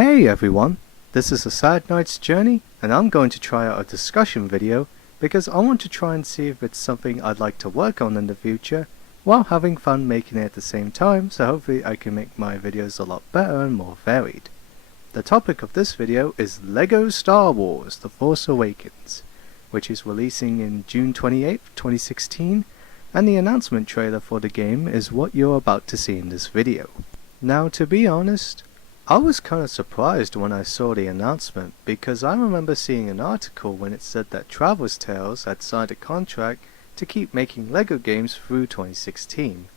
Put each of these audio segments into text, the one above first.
Hey everyone, this is a Sad Night's Journey, and I'm going to try out a discussion video because I want to try and see if it's something I'd like to work on in the future while having fun making it at the same time, so hopefully I can make my videos a lot better and more varied. The topic of this video is LEGO Star Wars The Force Awakens, which is releasing in June 28th, 2016, and the announcement trailer for the game is what you're about to see in this video. Now, to be honest, I was kind of surprised when I saw the announcement because I remember seeing an article when it said that Traveller's Tales had signed a contract to keep making LEGO games through 2016.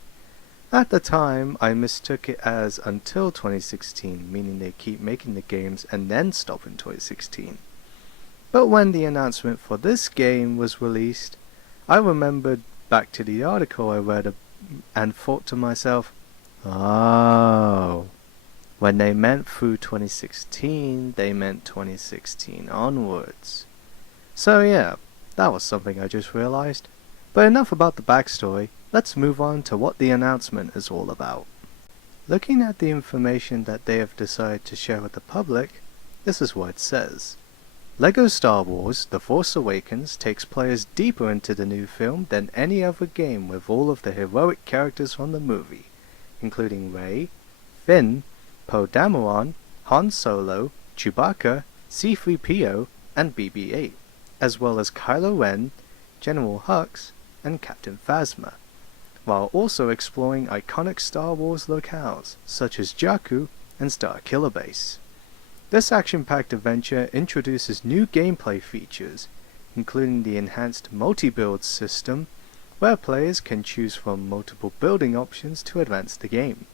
At the time, I mistook it as until 2016, meaning they keep making the games and then stop in 2016. But when the announcement for this game was released, I remembered back to the article I read and thought to myself, oh. When they meant through 2016, they meant 2016 onwards. So yeah, that was something I just realized. But enough about the backstory, let's move on to what the announcement is all about. Looking at the information that they have decided to share with the public, this is what it says. LEGO Star Wars The Force Awakens takes players deeper into the new film than any other game with all of the heroic characters from the movie, including Rey, Finn, Poe Dameron, Han Solo, Chewbacca, C-3PO, and BB-8, as well as Kylo Ren, General Hux, and Captain Phasma, while also exploring iconic Star Wars locales such as Jakku and Starkiller Base. This action-packed adventure introduces new gameplay features, including the enhanced multi-build system, where players can choose from multiple building options to advance the game.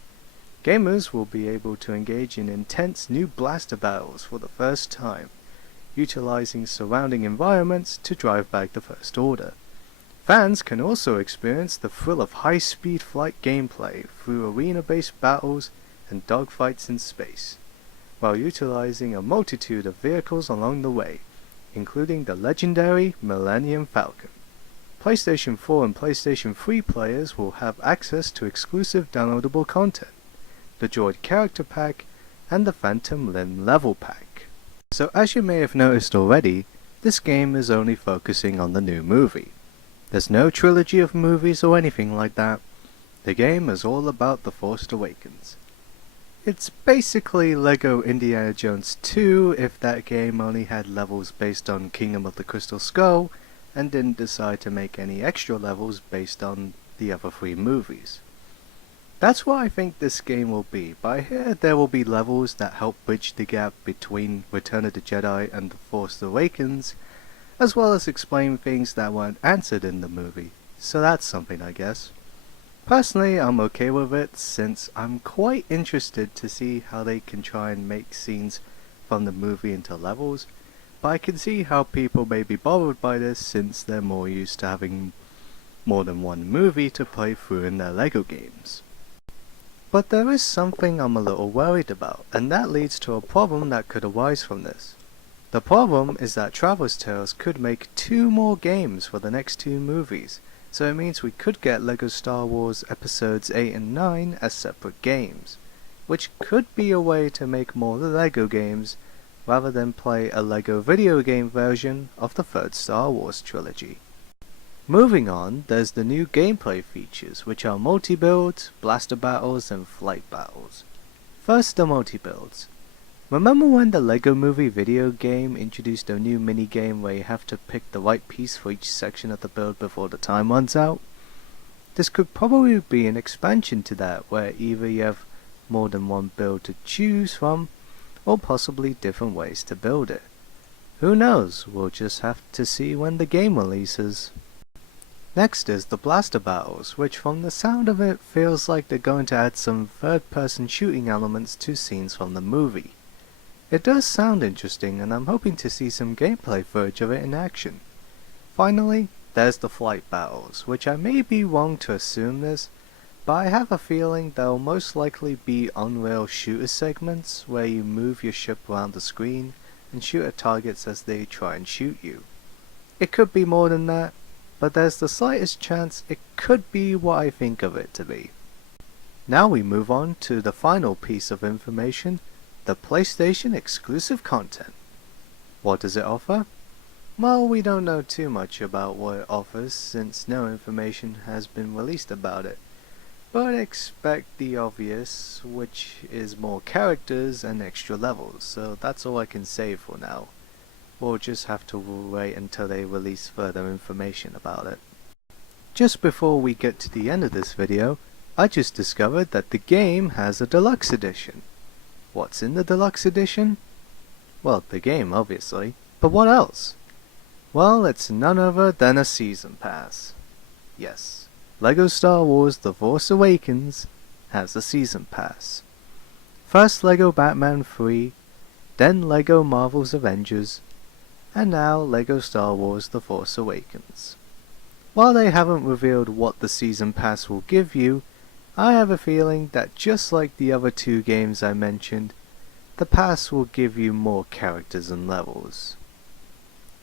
Gamers will be able to engage in intense new blaster battles for the first time, utilizing surrounding environments to drive back the First Order. Fans can also experience the thrill of high-speed flight gameplay through arena-based battles and dogfights in space, while utilizing a multitude of vehicles along the way, including the legendary Millennium Falcon. PlayStation 4 and PlayStation 3 players will have access to exclusive downloadable content, the Droid Character Pack, and the Phantom Limb Level Pack. So as you may have noticed already, this game is only focusing on the new movie. There's no trilogy of movies or anything like that. The game is all about The Force Awakens. It's basically LEGO Indiana Jones 2 if that game only had levels based on Kingdom of the Crystal Skull and didn't decide to make any extra levels based on the other three movies. That's what I think this game will be. By here there will be levels that help bridge the gap between Return of the Jedi and The Force Awakens, as well as explain things that weren't answered in the movie, so that's something I guess. Personally, I'm okay with it since I'm quite interested to see how they can try and make scenes from the movie into levels, but I can see how people may be bothered by this since they're more used to having more than one movie to play through in their LEGO games. But there is something I'm a little worried about, and that leads to a problem that could arise from this. The problem is that Traveller's Tales could make 2 more games for the next 2 movies, so it means we could get LEGO Star Wars Episodes 8 and 9 as separate games, which could be a way to make more LEGO games rather than play a LEGO video game version of the third Star Wars trilogy. Moving on, there's the new gameplay features, which are multi-builds, blaster battles, and flight battles. First, the multi-builds. Remember when the LEGO Movie video game introduced a new mini-game where you have to pick the right piece for each section of the build before the time runs out? This could probably be an expansion to that, where either you have more than one build to choose from, or possibly different ways to build it. Who knows, we'll just have to see when the game releases. Next is the blaster battles, which from the sound of it feels like they're going to add some third-person shooting elements to scenes from the movie. It does sound interesting, and I'm hoping to see some gameplay footage of it in action. Finally, there's the flight battles, which I may be wrong to assume this, but I have a feeling they'll most likely be on-rail shooter segments where you move your ship around the screen and shoot at targets as they try and shoot you. It could be more than that, but there's the slightest chance it could be what I think of it to be. Now we move on to the final piece of information, the PlayStation exclusive content. What does it offer? Well, we don't know too much about what it offers since no information has been released about it. But expect the obvious, which is more characters and extra levels, so that's all I can say for now. We'll just have to wait until they release further information about it. Just before we get to the end of this video, I just discovered that the game has a deluxe edition. What's in the deluxe edition? Well, the game obviously, but what else? Well, it's none other than a season pass. Yes. LEGO Star Wars The Force Awakens has a season pass. First LEGO Batman 3, then LEGO Marvel's Avengers, and now LEGO Star Wars The Force Awakens. While they haven't revealed what the season pass will give you, I have a feeling that just like the other two games I mentioned, the pass will give you more characters and levels.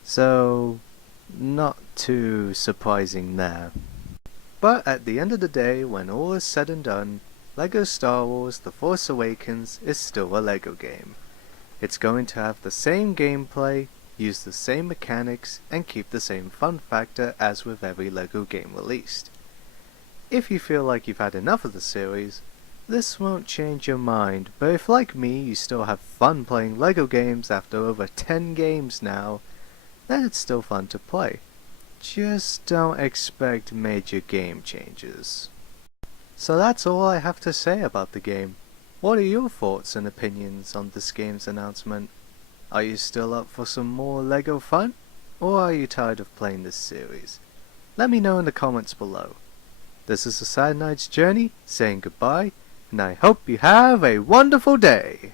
So, not too surprising there. But at the end of the day, when all is said and done, LEGO Star Wars The Force Awakens is still a LEGO game. It's going to have the same gameplay, use the same mechanics, and keep the same fun factor as with every LEGO game released. If you feel like you've had enough of the series, this won't change your mind, but if like me you still have fun playing LEGO games after over 10 games now, then it's still fun to play. Just don't expect major game changes. So that's all I have to say about the game. What are your thoughts and opinions on this game's announcement? Are you still up for some more LEGO fun? Or are you tired of playing this series? Let me know in the comments below. This is the Sad Knight's Journey saying goodbye, and I hope you have a wonderful day!